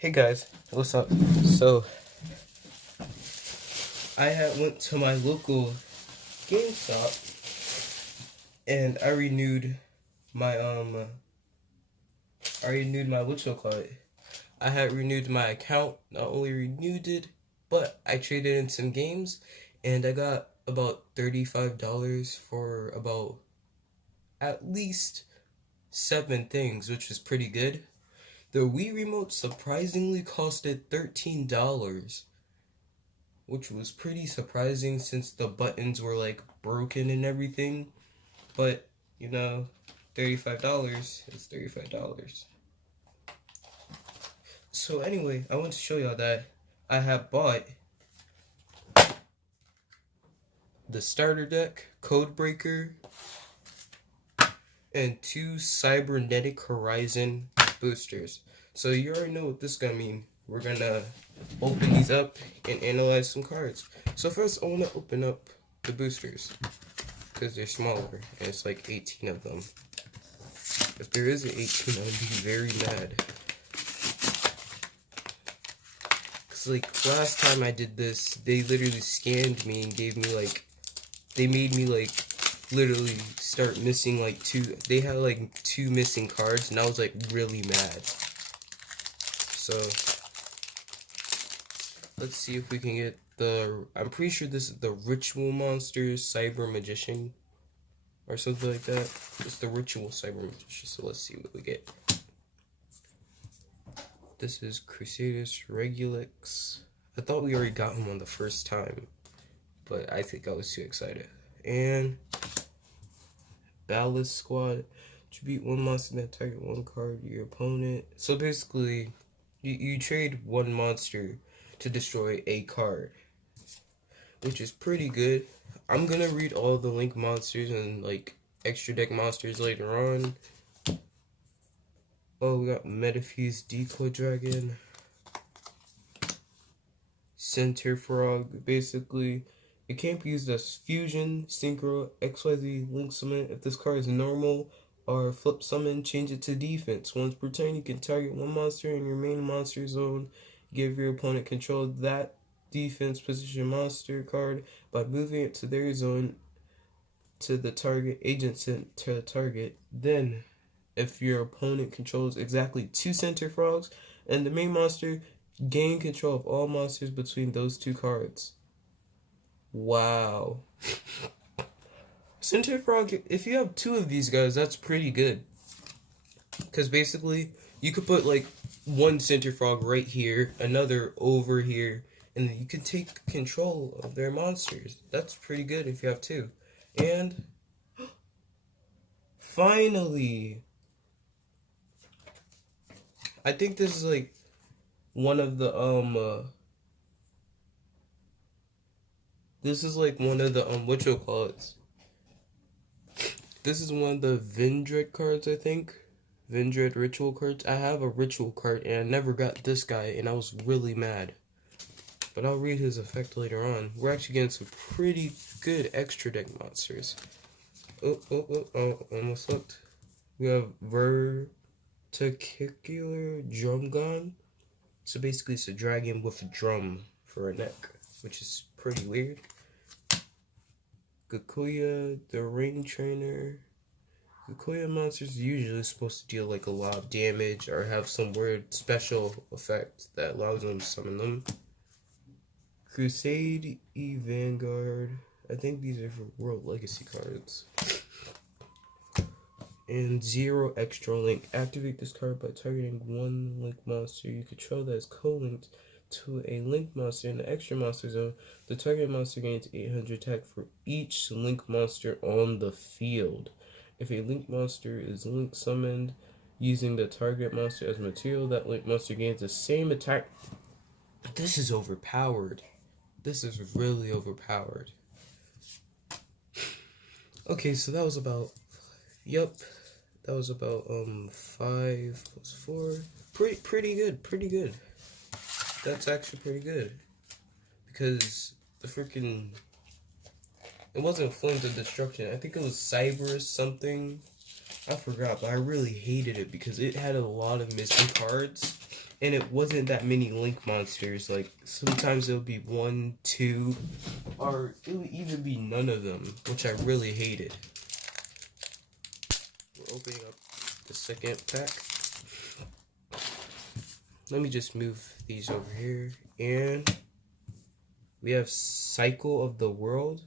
Hey guys, what's up? So I had went to my local GameStop and I renewed my what you call it. I had renewed my account. Not only renewed it, but I traded in some games, and I got about $35 for about at least 7 things, which was pretty good. The Wii remote surprisingly costed $13, which was pretty surprising since the buttons were like broken and everything. But you know, $35 is $35. So anyway, I want to show y'all that I have bought the starter deck, Codebreaker, and 2 Cybernetic Horizon boosters. So you already know what this is gonna mean. We're gonna open these up and analyze some cards. So first I wanna open up the boosters, because they're smaller, and it's like 18 of them. If there is an 18, I'd be very mad. Because, like, last time I did this, they literally scanned me and gave me, like, they made me, like, literally start missing, like, they had, like, 2 missing cards, and I was, like, really mad. So, let's see if we can get I'm pretty sure this is the Ritual Monsters Cyber Magician, or something like that. It's the Ritual Cyber Magician, so let's see what we get. This is Crusadus Regulix. I thought we already got him on the first time, but I think I was too excited. And Ballast Squad. To beat one monster that target one card your opponent. So basically, you trade one monster to destroy a card, which is pretty good. I'm gonna read all the link monsters and like extra deck monsters later on. Oh, we got Metafuse Decoy Dragon, Center Frog. Basically, it can't be used as Fusion, Synchro, XYZ, Link Summon. If this card is normal or Flip Summon, change it to defense. Once per turn, you can target one monster in your main monster zone. Give your opponent control of that defense position monster card by moving it to their zone to the target agent sent to the target. Then, if your opponent controls exactly 2 Center Frogs and the main monster, gain control of all monsters between those 2 cards. Wow. Center Frog, if you have 2 of these guys, that's pretty good. Because basically, you could put like one Center Frog right here, another over here, and then you can take control of their monsters. That's pretty good if you have 2. And finally, I think this is like one of the this is like one of the what you call it. This is one of the Vendred cards, I think. Vendred Ritual cards. I have a Ritual card and I never got this guy and I was really mad. But I'll read his effect later on. We're actually getting some pretty good extra deck monsters. Oh, almost looked. We have Verticular Drum Gun. So basically it's a dragon with a drum for a neck, which is pretty weird. Gakuya, the Ring Trainer. Gakuya monsters are usually supposed to deal like a lot of damage or have some weird special effect that allows them to summon them. Crusade E Vanguard. I think these are for World Legacy cards. And 0 Extra Link. Activate this card by targeting one Link monster you control that is co-linked to a Link monster in the extra monster zone. The target monster gains 800 attack for each Link monster on the field. If a Link monster is Link summoned using the target monster as material, that Link monster gains the same attack. This is overpowered. This is really overpowered. Okay, so that was about, that was about 5 plus 4. Pretty good. That's actually pretty good. Because the freaking, it wasn't Flames of Destruction. I think it was Cyber something. I forgot, but I really hated it because it had a lot of missing cards. and it wasn't that many link monsters. Like sometimes it would be 1, 2, or it would even be none of them, which I really hated. We're opening up the second pack. Let me just move these over here, and we have Cycle of the World.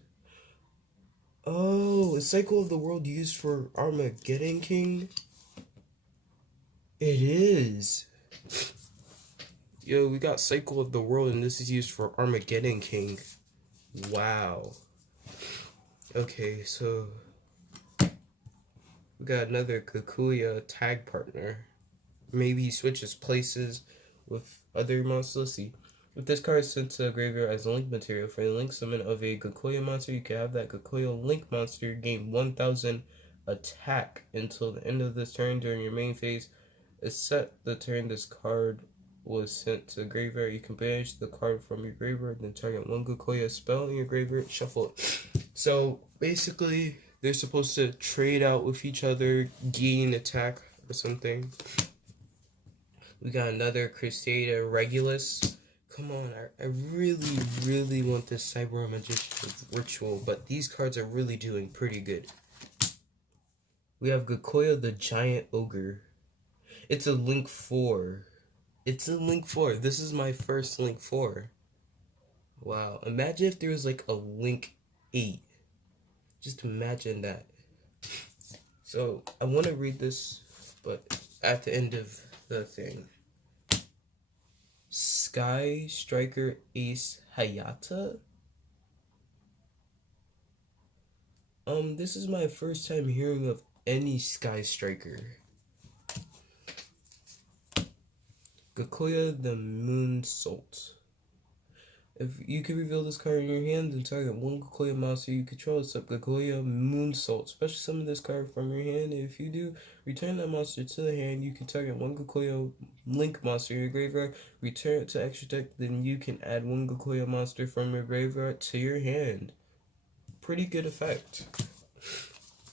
Oh, is Cycle of the World used for Armageddon King? It is. Yo, we got Cycle of the World, and this is used for Armageddon King. Wow. Okay, so we got another Kikuya tag partner. Maybe he switches places with other monsters. Let's see. If this card is sent to a graveyard as link material for the link summon of a Gikoya monster, you can have that Gikoya link monster gain 1000 attack until the end of this turn during your main phase. Except the turn this card was sent to the graveyard, you can banish the card from your graveyard, then target one Gikoya spell in your graveyard, shuffle it. So basically, they're supposed to trade out with each other, gain attack or something. We got another Crusader Regulus. Come on, I really, really want this Cyber Magician Ritual, but these cards are really doing pretty good. We have Gikoya the Giant Ogre. It's a Link 4. It's a Link 4. This is my first Link 4. Wow. Imagine if there was like a Link 8. Just imagine that. So, I want to read this, but at the end of the thing. Sky Striker Ace Hayata? This is my first time hearing of any Sky Striker. Gikoya the Moonsault. If you can reveal this card in your hand and target one Gikoya monster you control, except Gikoya Moonsault. Special summon this card from your hand, and if you do, return that monster to the hand. You can target one Gikoya Link monster in your graveyard, return it to extra deck, then you can add one Gikoya monster from your graveyard to your hand. Pretty good effect.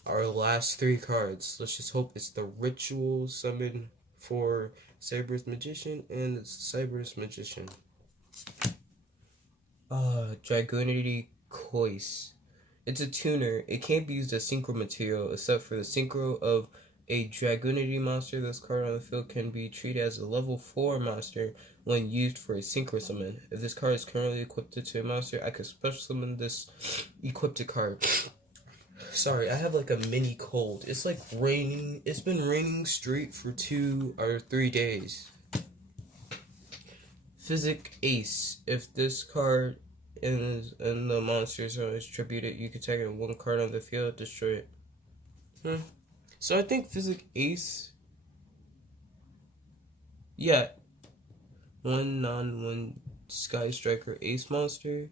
Our last 3 cards. Let's just hope it's the Ritual Summon for Cyber's Magician and Cyber's Magician. Dragonity Cois. It's a tuner. It can't be used as synchro material except for the synchro of a Dragonity monster. This card on the field can be treated as a level 4 monster when used for a synchro summon. If this card is currently equipped to a monster, I could special summon this equipped card. Sorry, I have like a mini cold. It's like raining. It's been raining straight for 2 or 3 days. Physic Ace. If this card is in the monster zone is tributed, you can target one card on the field, destroy it. So I think Physic Ace. Yeah. 1/1 Sky Striker Ace monster.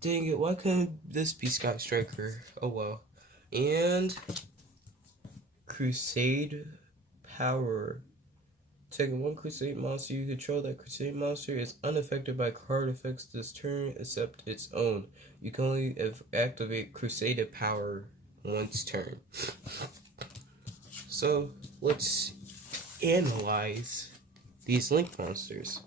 Dang it, why couldn't this be Sky Striker? Oh well. And Crusade Power. Taking one Crusade monster you control, that Crusade monster is unaffected by card effects this turn except its own. You can only activate Crusade Power once turn. So let's analyze these Link monsters.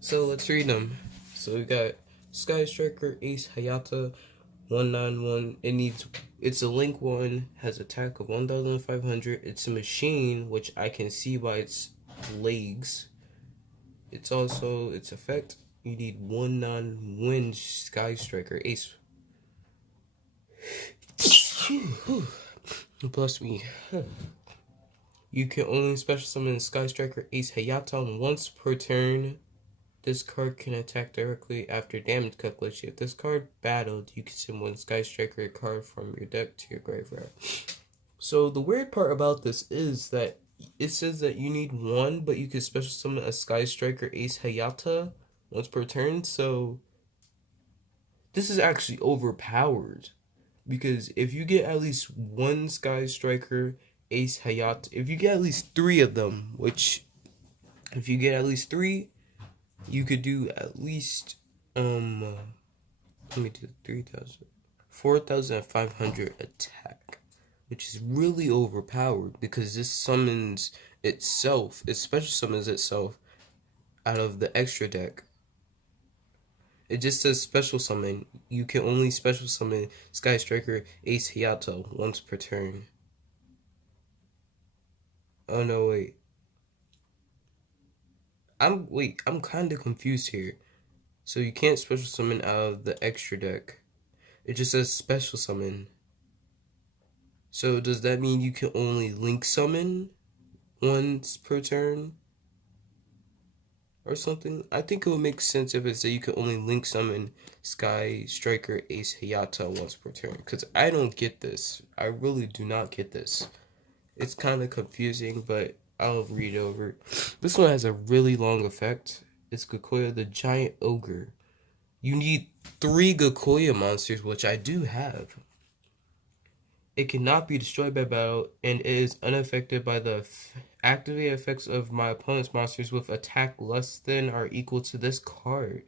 So let's read them. So we got Sky Striker Ace Hayata 1/1. It's a Link 1, has attack of 1,500. It's a machine, which I can see by its legs. It's also its effect. You need 1/1 Sky Striker Ace. Plus me. You can only special summon Sky Striker Ace Hayata once per turn. This card can attack directly after damage calculation. If this card battled, you can send one Sky Striker card from your deck to your graveyard. So the weird part about this is that it says that you need 1, but you can special summon a Sky Striker Ace Hayata once per turn. So this is actually overpowered. Because if you get at least 1 Sky Striker Ace Hayata, if you get at least 3 of them, which if you get at least 3, you could do at least, let me do 3,000, 4,500 attack, which is really overpowered because this summons itself, it special summons itself out of the extra deck. It just says special summon. You can only special summon Sky Striker Ace Hayato once per turn. Oh no, wait. I'm kinda confused here. So you can't special summon out of the extra deck. It just says special summon. So does that mean you can only link summon once per turn? Or something? I think it would make sense if it said you can only link summon Sky Striker Ace Hayato once per turn. Because I don't get this. I really do not get this. It's kind of confusing, but I'll read over. This one has a really long effect. It's Gikoya the Giant Ogre. You need 3 Gikoya monsters, which I do have. It cannot be destroyed by battle and is unaffected by the activated effects of my opponent's monsters with attack less than or equal to this card.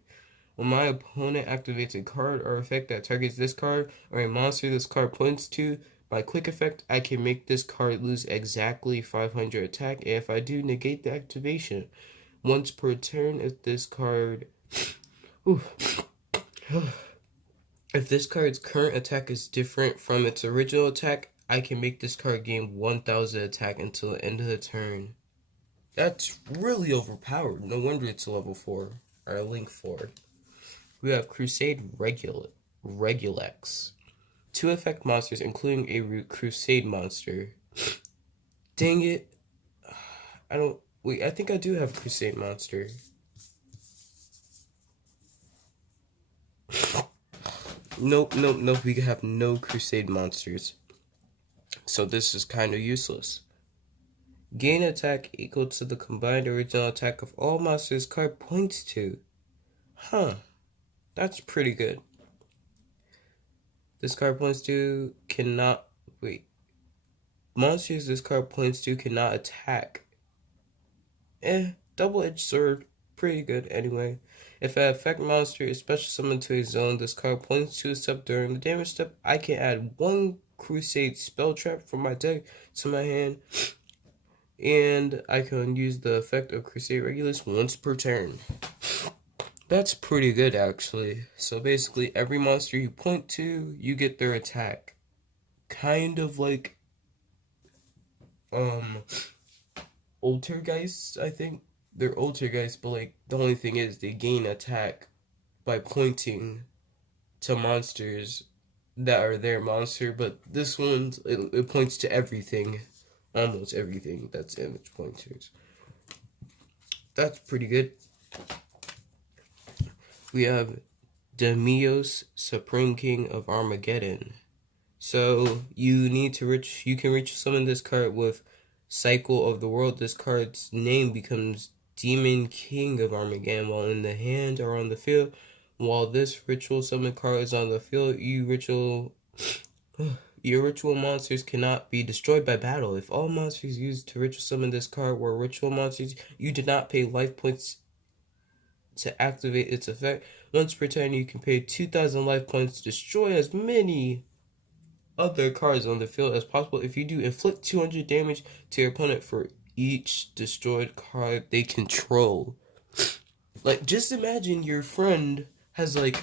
When my opponent activates a card or effect that targets this card or a monster this card points to, by quick effect, I can make this card lose exactly 500 attack, and if I do, negate the activation. Once per turn, if this card... If this card's current attack is different from its original attack, I can make this card gain 1000 attack until the end of the turn. That's really overpowered. No wonder it's a level 4, or a link 4. We have Crusade Regulex. 2 effect monsters, including a Crusade monster. Dang it. I think I do have a Crusade monster. Nope, we have no Crusade monsters. So this is kind of useless. Gain attack equal to the combined original attack of all monsters card points to. Huh. That's pretty good. This card points to cannot... Wait. Monsters this card points to cannot attack. Double-edged sword. Pretty good anyway. If an effect monster is special summoned to a zone this card points to, except during the damage step, I can add 1 Crusade spell trap from my deck to my hand, and I can use the effect of Crusade Regulus once per turn. That's pretty good, actually. So basically, every monster you point to, you get their attack. Kind of like, Altergeist, I think. They're Altergeist, but like, the only thing is they gain attack by pointing to monsters that are their monster, but this one, it points to everything. Almost everything that's image pointers. That's pretty good. We have Demios, Supreme King of Armageddon. So you can reach summon this card with Cycle of the World. This card's name becomes Demon King of Armageddon while in the hand or on the field. While this ritual summon card is on the field, your ritual monsters cannot be destroyed by battle. If all monsters used to ritual summon this card were ritual monsters, you did not pay life points to activate its effect. Once per turn, you can pay 2,000 life points to destroy as many other cards on the field as possible. If you do, inflict 200 damage to your opponent for each destroyed card they control. Like, just imagine your friend has like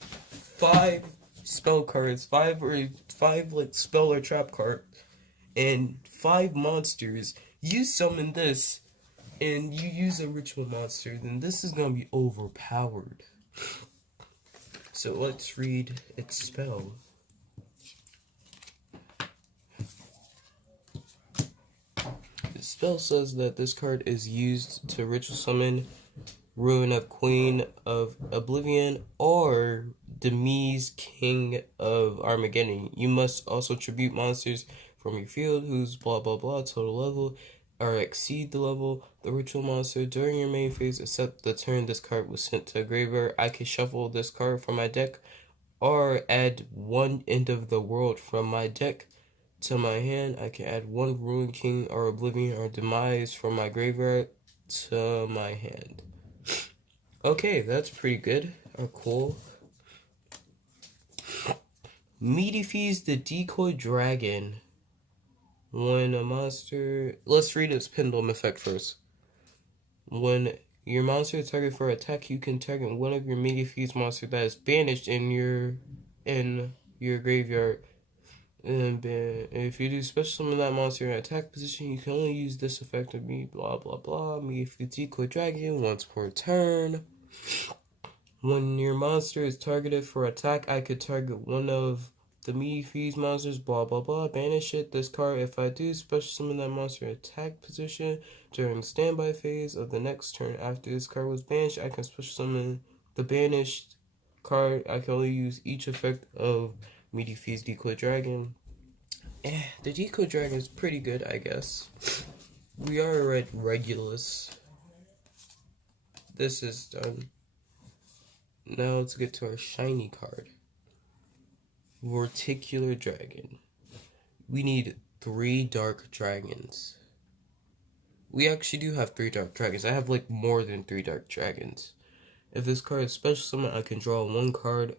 5 spell cards, 5 like spell or trap card, and 5 monsters. You summon this, and you use a ritual monster, then this is gonna be overpowered. So let's read its spell. The spell says that this card is used to ritual summon Ruin of Queen of Oblivion or Demise King of Armageddon. You must also tribute monsters from your field whose blah blah blah total level or exceed the level the ritual monster during your main phase, except the turn this card was sent to a graveyard. I can shuffle this card from my deck or add 1 End of the World from my deck to my hand. I can add 1 Ruin King or Oblivion or Demise from my graveyard to my hand. Okay, that's pretty good or cool. Meaty Fees the Decoy Dragon. When a monster... Let's read its pendulum effect first. When your monster is targeted for attack, you can target one of your media fused monster that is banished in your graveyard. And if you do special summon that monster in attack position, you can only use this effect of me, blah blah blah. Me if you Decoy Dragon once per turn. When your monster is targeted for attack, I could target one of the me fuse monsters, blah blah blah, banish it, discard. If I do special summon that monster in attack position during standby phase of the next turn after this card was banished, I can special summon the banished card. I can only use each effect of me defuse Decoy Dragon. The Decoy Dragon is pretty good, I guess. We are at Regulus. This is done. Now let's get to our shiny card. Vorticular Dragon. We need 3 Dark Dragons. We actually do have 3 Dark Dragons. I have like more than 3 Dark Dragons. If this card is special summon, I can draw 1 card,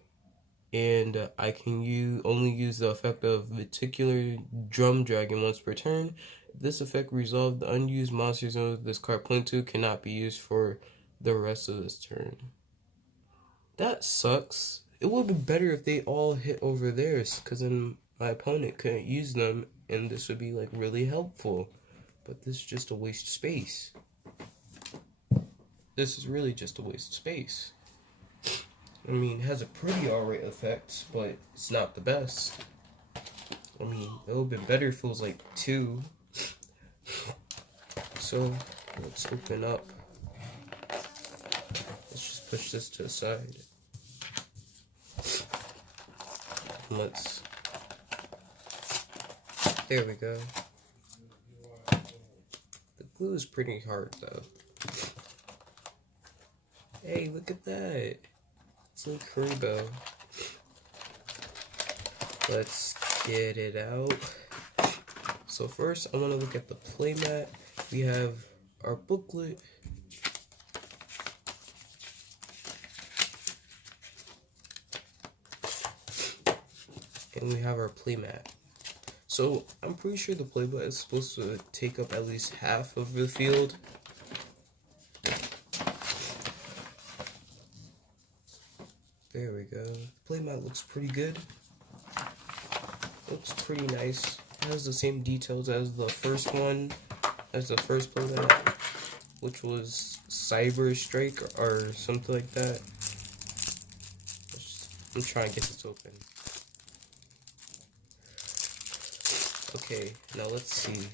and I can only use the effect of Vorticular Drum Dragon once per turn. If this effect resolves, the unused monster zone this card points to cannot be used for the rest of this turn. That sucks. It would be better if they all hit over theirs, because then my opponent couldn't use them, and this would be like really helpful. But this is just a waste of space. This is really just a waste of space. I mean, it has a pretty alright effect, but it's not the best. I mean, it would have been better if it was like 2. So, let's open up. Let's just push this to the side. There we go. The glue is pretty hard though. Hey, look at that. It's like Haribo. Let's get it out. So first, I want to look at the playmat. We have our booklet. And we have our playmat. So I'm pretty sure the playmat is supposed to take up at least half of the field. There we go. Playmat looks pretty good. Looks pretty nice. It has the same details as the first one, as the first playmat, which was Cyber Strike or something like that. I'm trying to get this open. Okay, now let's see.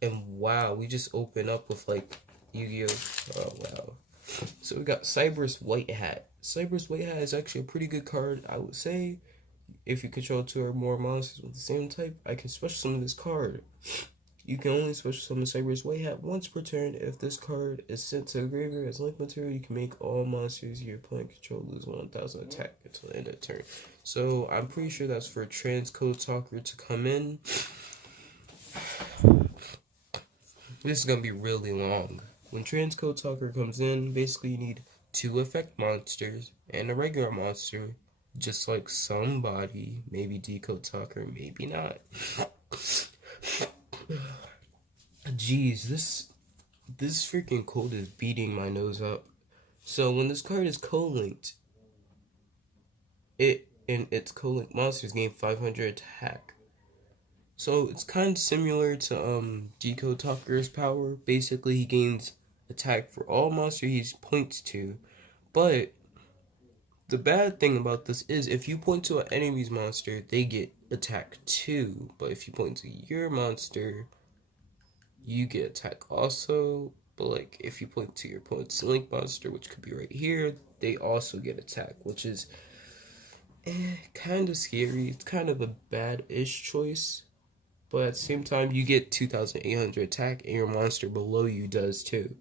And wow, we just open up with like Yugioh. Oh wow. So we got Cyber's White Hat. Cyber's White Hat is actually a pretty good card, I would say. If you control 2 or more monsters with the same type, I can special summon this card. You can only special summon Cyber's White Hat once per turn. If this card is sent to the graveyard as link material, you can make all monsters your opponent control lose 1,000 attack until the end of the turn. So I'm pretty sure that's for Transcode Talker to come in. This is going to be really long. When Transcode Talker comes in, basically you need 2 effect monsters and a regular monster. Just like somebody, maybe Decode Talker, maybe not. Jeez, this freaking cold is beating my nose up. So when this card is co-linked, its co-linked monsters gain 500 attack. So it's kind of similar to Decode Talker's power. Basically, he gains attack for all monsters he points to, but the bad thing about this is if you point to an enemy's monster, they get attack too. But if you point to your monster, you get attack also. But like if you point to your opponent's link monster, which could be right here, they also get attack, which is kind of scary. It's kind of a bad-ish choice. But at the same time, you get 2,800 attack, and your monster below you does too.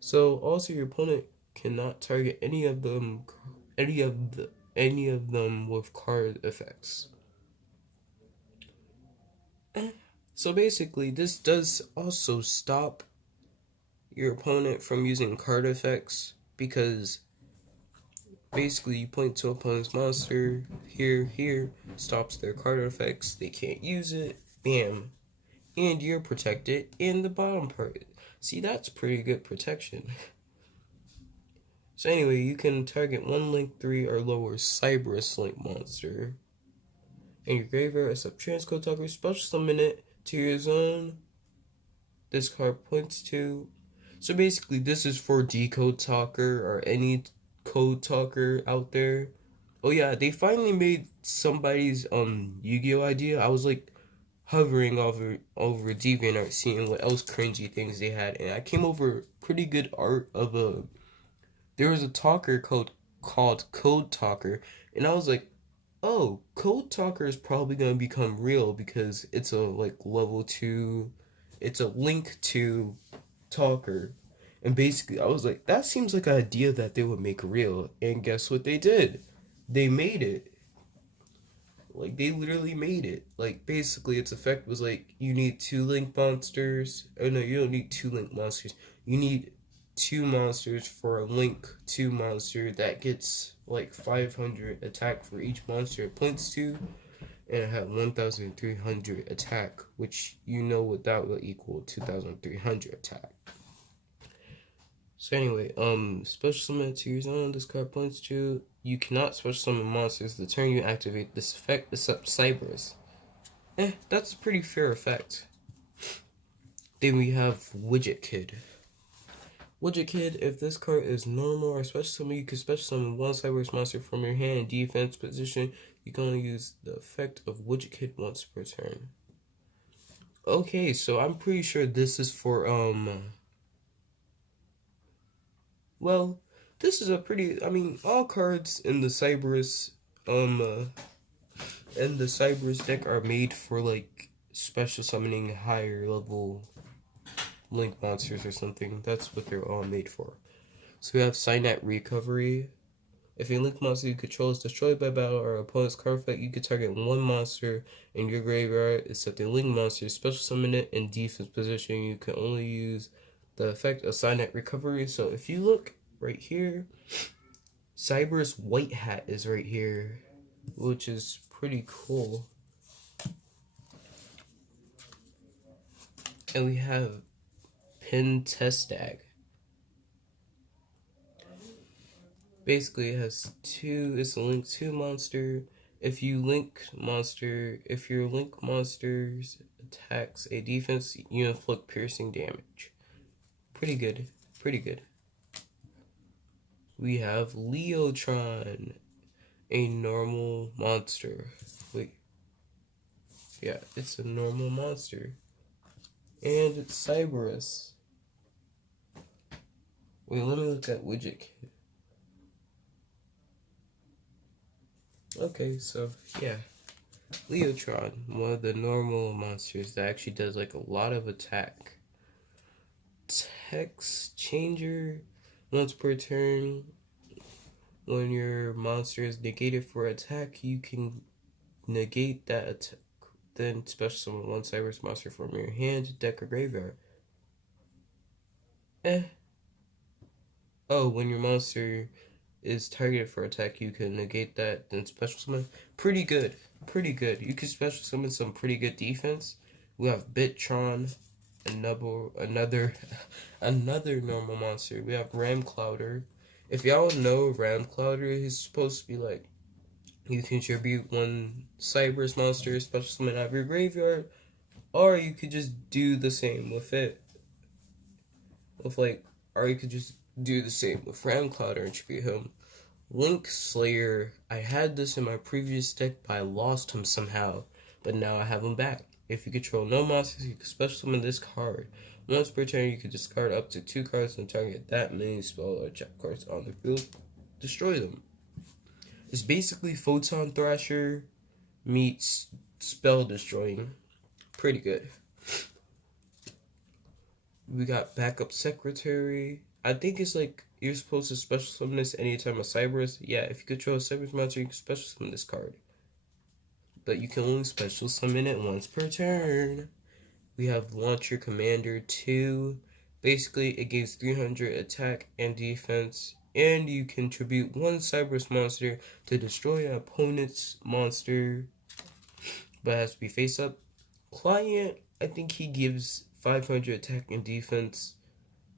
So also your opponent cannot target any of them with card effects. So basically, this does also stop your opponent from using card effects, because basically you point to opponent's monster here, stops their card effects, they can't use it, bam, and you're protected in the bottom part. See, that's pretty good protection. So anyway, you can target 1 Link 3 or lower Cyberus Link monster in your graveyard except transcode talker, special summon it to your zone. This card points to. So basically, this is for decode talker or any code talker out there. Oh yeah, they finally made somebody's Yu-Gi-Oh idea. I was like hovering over DeviantArt, seeing what else cringy things they had, and I came over pretty good art of a. There was a talker called Code Talker, and I was like, oh, Code Talker is probably gonna become real because it's a like level 2. It's a link to Talker. And basically, I was like, that seems like an idea that they would make real. And guess what they did? They made it. Like, they literally made it. Like, basically, its effect was like, you need 2 link monsters. Oh, no, you don't need 2 link monsters. You need 2 monsters for a link 2 monster that gets like 500 attack for each monster it points to. And it had 1,300 attack, which you know what that will equal 2,300 attack. So anyway, special summon to your zone. This card points to you cannot special summon monsters the turn you activate this effect except Cyberus. That's a pretty fair effect. Then we have Widget Kid. Widget Kid, if this card is normal or special summon, you can special summon 1 Cyberus monster from your hand in defense position. You can only use the effect of Widget Kid once per turn. Okay, so I'm pretty sure this is for well, this is a pretty. I mean, all cards in the Cyberus deck are made for like special summoning higher level link monsters or something. That's what they're all made for. So we have Signet Recovery. If a link monster you control is destroyed by battle or opponent's card effect, you can target 1 monster in your graveyard except a link monster. Special summon it in defense position. You can only use the effect of Signet Recovery. So if you look right here, Cyber's White Hat is right here, which is pretty cool. And we have Pentestag. Basically, it has 2. It's a link 2 monster. If your link monsters attacks a defense, you inflict piercing damage. Pretty good. Pretty good. We have Leotron, a normal monster. Wait. Yeah, it's a normal monster. And it's Cyberus. Wait, let me look at Widget Kid. Okay, so yeah. Leotron, one of the normal monsters that actually does like a lot of attack. Text changer, once per turn. When your monster is negated for attack, you can negate that attack. Then special summon 1 Cyberus monster from your hand, deck, or graveyard. Oh, when your monster is targeted for attack, you can negate that, then special summon. Pretty good. Pretty good. You can special summon some pretty good defense. We have Bitron, another normal monster. We have Ram Clouder. If y'all know Ram Clouder, he's supposed to be like, you contribute 1 Cyberus monster, special summon out of your graveyard, or you could just do the same with it. Or you could just do the same with Ram Clouder and tribute him. Link Slayer, I had this in my previous deck, but I lost him somehow. But now I have him back. If you control no monsters, you can special summon this card. Once per turn, you can discard up to 2 cards and target that many spell or trap cards on the field. Destroy them. It's basically Photon Thrasher meets spell destroying. Pretty good. We got Backup Secretary. I think it's like you're supposed to special summon this anytime a Cyberus. Yeah, if you control a Cyberus monster, you can special summon this card. But you can only special summon it once per turn. We have Launcher Commander 2. Basically, it gains 300 attack and defense. And you contribute 1 Cyberus monster to destroy an opponent's monster. But it has to be face up. Client I think he gives 500 attack and defense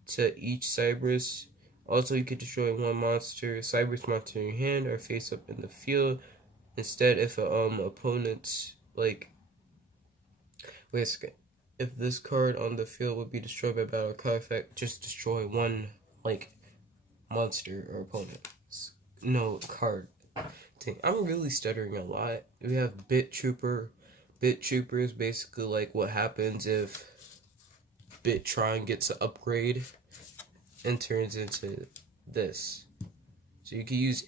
to each Cybers. Also, you could destroy one monster, Cybers monster in your hand, or face up in the field. Instead, if a opponent's like, wait a second, if this card on the field would be destroyed by battle card effect, just destroy one like monster or opponent. No card. Dang, I'm really stuttering a lot. We have Bit Trooper. Bit Trooper is basically like what happens if Bittron gets an upgrade and turns into this. So you can use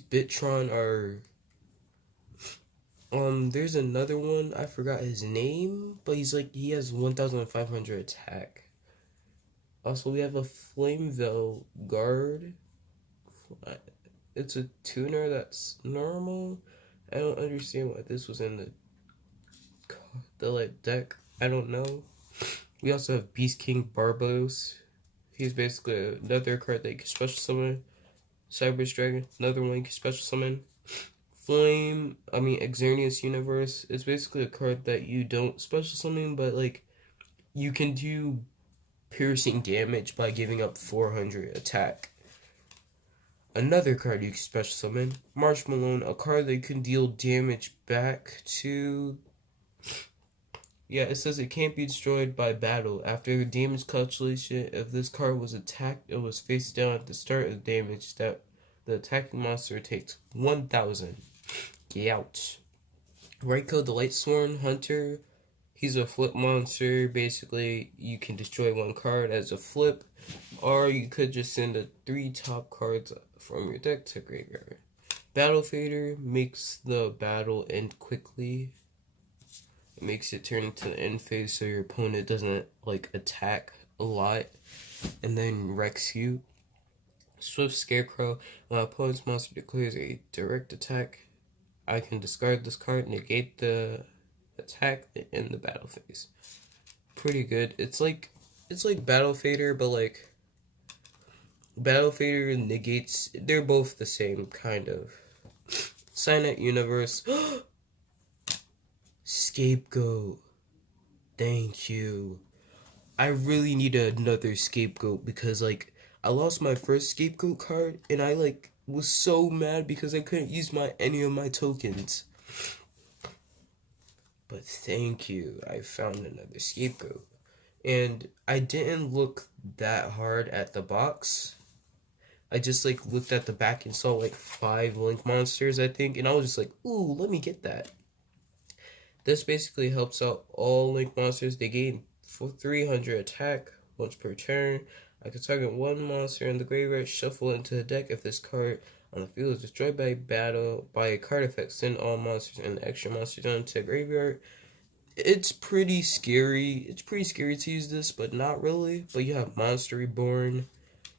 Bittron or there's another one, I forgot his name, but he has 1,500 attack. Also, we have a Flameville guard. It's a tuner that's normal. I don't understand why this was in the like deck. I don't know. We also have Beast King Barbos. He's basically another card that you can special summon. Cyber's Dragon, another one you can special summon. Xerneas Universe. It's basically a card that you don't special summon, but like you can do piercing damage by giving up 400 attack. Another card you can special summon, Marshmallow, a card that can deal damage back to. Yeah, it says it can't be destroyed by battle. After damage calculation, if this card was attacked, it was face down at the start of the damage that the attacking monster takes 1,000. Get out. Raiko the Lightsworn Hunter. He's a flip monster. Basically, you can destroy one card as a flip, or you could just send the 3 top cards from your deck to graveyard. Battle Fader makes the battle end quickly. It makes it turn into the end phase so your opponent doesn't like attack a lot and then wrecks you. Swift Scarecrow. When my opponent's monster declares a direct attack, I can discard this card, negate the attack, and end the battle phase. Pretty good. It's like Battle Fader, but like Battle Fader negates. They're both the same kind of. Signet Universe. Scapegoat. Thank you. I really need another Scapegoat because like I lost my first Scapegoat card and I like was so mad because I couldn't use any of my tokens. But thank you. I found another Scapegoat. And I didn't look that hard at the box. I just like looked at the back and saw like 5 Link monsters, I think, and I was just like, ooh, let me get that. This basically helps out all Link monsters. They gain 300 attack once per turn. I can target one monster in the graveyard, shuffle it into the deck. If this card on the field is destroyed by a card effect, send all monsters and the extra monsters into the graveyard. It's pretty scary. It's pretty scary to use this, but not really. But you have Monster Reborn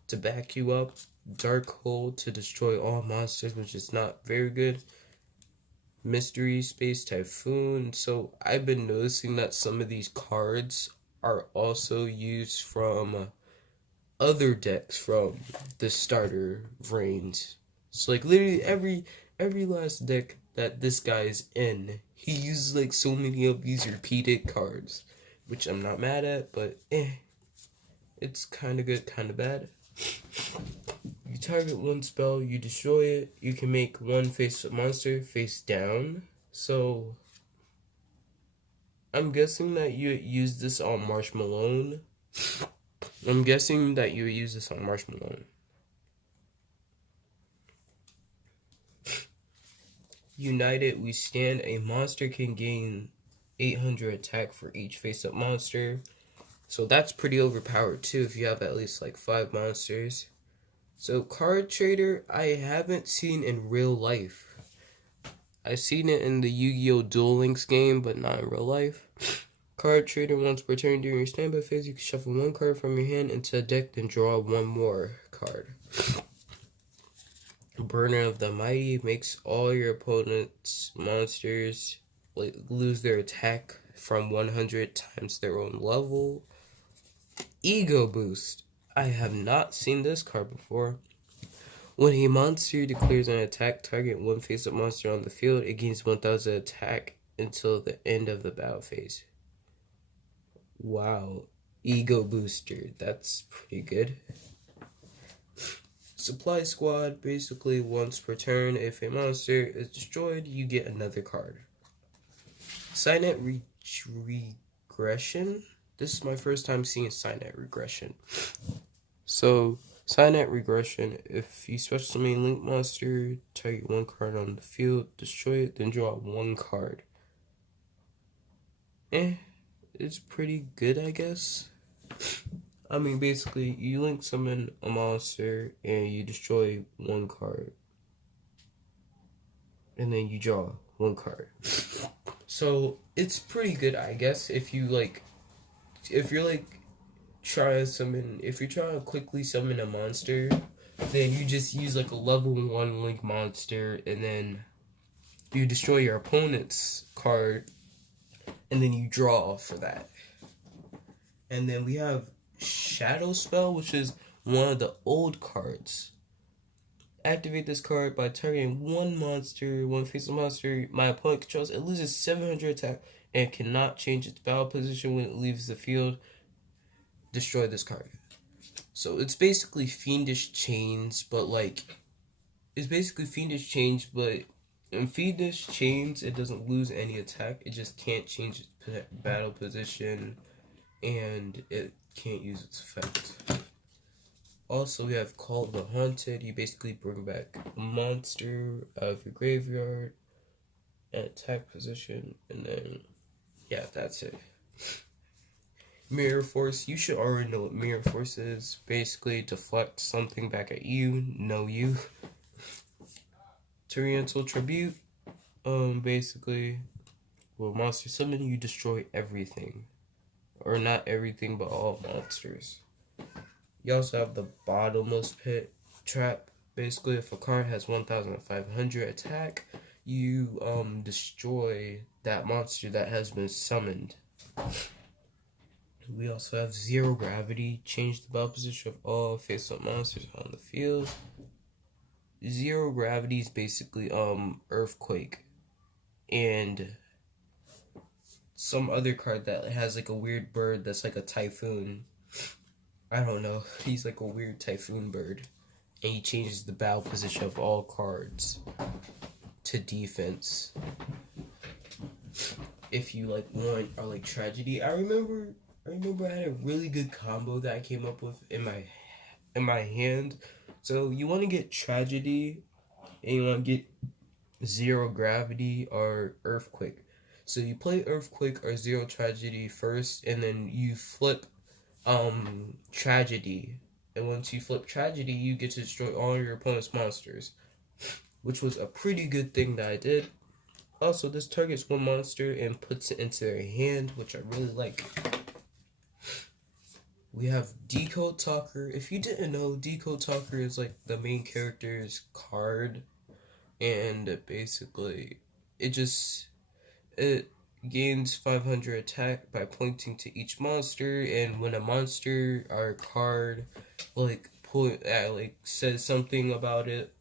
to back you up. Dark Hole to destroy all monsters, which is not very good. Mystery Space Typhoon. So I've been noticing that some of these cards are also used from other decks from the starter range. So like literally every last deck that this guy's in, he uses like so many of these repeated cards, which I'm not mad at, but it's kind of good, kind of bad. You target one spell, you destroy it. You can make one face-up monster face down. So I'm guessing that you use this on Marshmallow. United, we stand. A monster can gain 800 attack for each face-up monster. So that's pretty overpowered too if you have at least like 5 monsters. So Card Trader, I haven't seen in real life. I've seen it in the Yu-Gi-Oh! Duel Links game, but not in real life. Card Trader, once per turn during your standby phase, you can shuffle one card from your hand into a deck, then draw one more card. Burner of the Mighty makes all your opponent's monsters lose their attack from 100 times their own level. Ego Boost. I have not seen this card before. When a monster declares an attack, target one face-up monster on the field. It gains 1,000 attack until the end of the battle phase. Wow. Ego booster. That's pretty good. Supply squad, basically once per turn, if a monster is destroyed, you get another card. Silent regression. This is my first time seeing silent regression. So, silent regression, if you special summon Link monster, target one card on the field, destroy it, then draw one card. It's pretty good, I guess. I mean, basically, you Link summon a monster and you destroy one card. And then you draw one card. So, it's pretty good, I guess, if you're trying to quickly summon a monster, then you just use like a level 1 Link monster, and then you destroy your opponent's card, and then you draw for that. And then we have Shadow Spell, which is one of the old cards. Activate this card by targeting one face monster my opponent controls. It loses 700 attack and cannot change its battle position when it leaves the field. Destroy this card. So it's basically Fiendish Chains, but in Fiendish Chains, it doesn't lose any attack. It just can't change its battle position, and it can't use its effect. Also, we have Call of the Haunted. You basically bring back a monster out of your graveyard and attack position, and then, yeah, that's it. Mirror Force. You should already know what Mirror Force is. Basically, deflect something back at you. No you. Oriental Tribute. Basically, well, monster summon, you destroy everything. Or not everything, but all monsters. You also have the Bottomless Pit Trap. Basically, if a card has 1,500 attack, you destroy that monster that has been summoned. We also have Zero Gravity. Change the battle position of all face-up monsters on the field. Zero Gravity is basically Earthquake and some other card that has like a weird bird that's like a typhoon. I don't know. He's like a weird typhoon bird. And he changes the battle position of all cards to defense. If you want or Tragedy. I remember I had a really good combo that I came up with in my hand. So you want to get Tragedy and you want to get Zero Gravity or Earthquake. So you play Earthquake or Zero Tragedy first, and then you flip Tragedy. And once you flip Tragedy, you get to destroy all your opponent's monsters, which was a pretty good thing that I did. Also, this targets one monster and puts it into their hand, which I really like. We have Decode Talker. If you didn't know, Decode Talker is like the main character's card, and basically it gains 500 attack by pointing to each monster, and when a monster or card says something about it,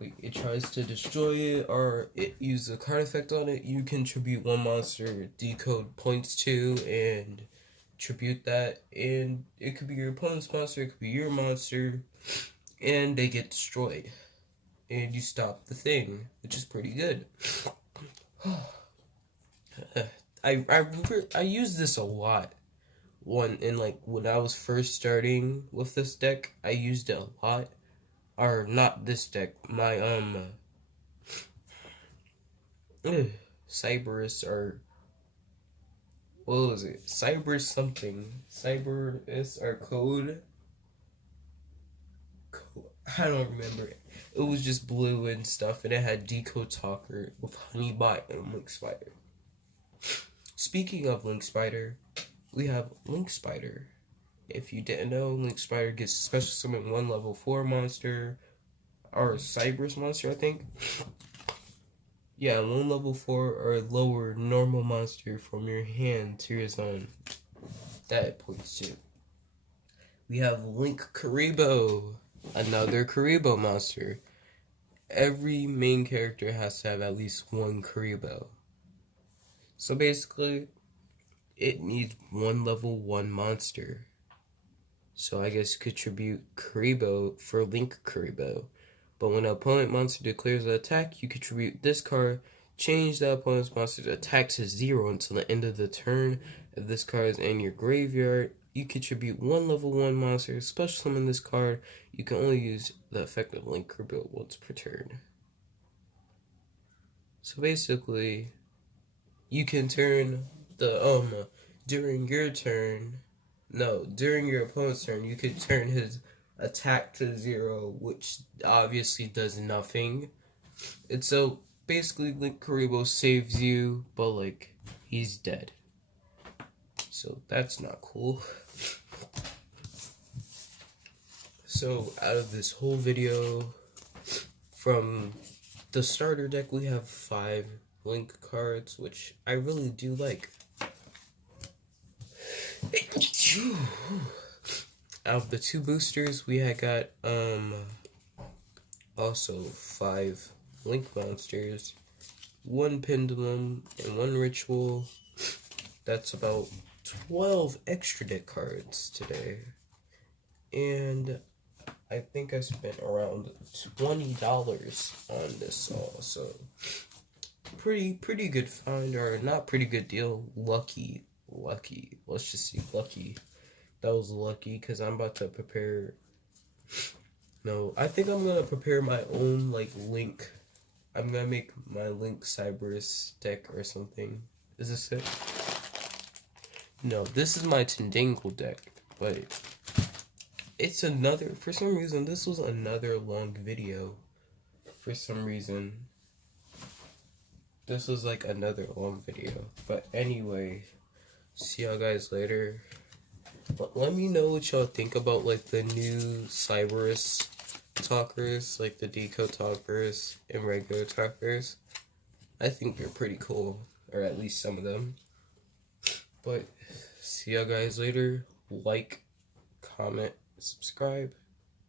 it tries to destroy it or it uses a card effect on it, you can tribute one monster Decode points to and tribute that, and it could be your opponent's monster, it could be your monster, and they get destroyed. And you stop the thing, which is pretty good. I used this a lot. When I was first starting with this deck, I used it a lot. Or not this deck, my Cyberus, or what was it? Cyber something. Cyberus or Code. I don't remember it. It was just blue and stuff, and it had Decode Talker with Honeybot and Link Spider. Speaking of Link Spider, we have Link Spider. If you didn't know, Link Spider gets special summon one level 4 monster, or Cyberus monster, I think. Yeah, one level 4 or lower normal monster from your hand to your zone. That it points to. We have Link Karibo, another Karibo monster. Every main character has to have at least one Karibo. So basically, it needs one level 1 monster. So I guess contribute Kuriboh for Link Kuriboh. But when an opponent monster declares an attack, you contribute this card, change the opponent's monster's attack to 0 until the end of the turn. If this card is in your graveyard, you contribute one level 1 monster, special summon this card. You can only use the effect of Link Kuriboh once per turn. So basically, you can turn the, during your turn, no, during your opponent's turn, you could turn his attack to 0, which obviously does nothing. And so, basically, Link Kuriboh saves you, but, like, he's dead. So, that's not cool. So, out of this whole video, from the starter deck, we have 5 Link cards, which I really do like. Out of the 2 boosters, we had got also 5 Link monsters, 1 Pendulum, and 1 Ritual. That's about 12 extra deck cards today. And I think I spent around $20 on this all, so pretty good find, or not pretty good deal. Lucky. Let's just see, lucky. That was lucky, because I'm about to prepare. No, I think I'm gonna prepare my own, like, Link. I'm gonna make my Link Cyberus deck or something. Is this it? No, this is my Tendingle deck, but it's another, for some reason, this was another long video. For some reason, this was like another long video. But anyway, see y'all guys later. But let me know what y'all think about, like, the new Cyberus talkers, like the Deco talkers and regular talkers. I think they're pretty cool, or at least some of them. But see y'all guys later. Like, comment, subscribe.